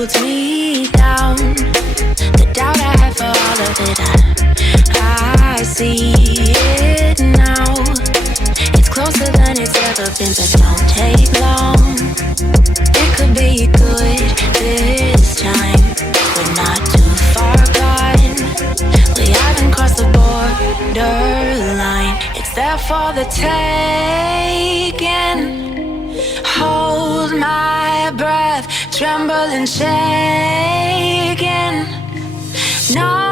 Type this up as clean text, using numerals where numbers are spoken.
holds me down. The doubt I had for all of it, I see it now. It's closer than it's ever been, but don't take long. It could be good this time. We're not too far gone. We haven't crossed the borderline. It's there for the taking. Hold my breath, tremble and shaking. No.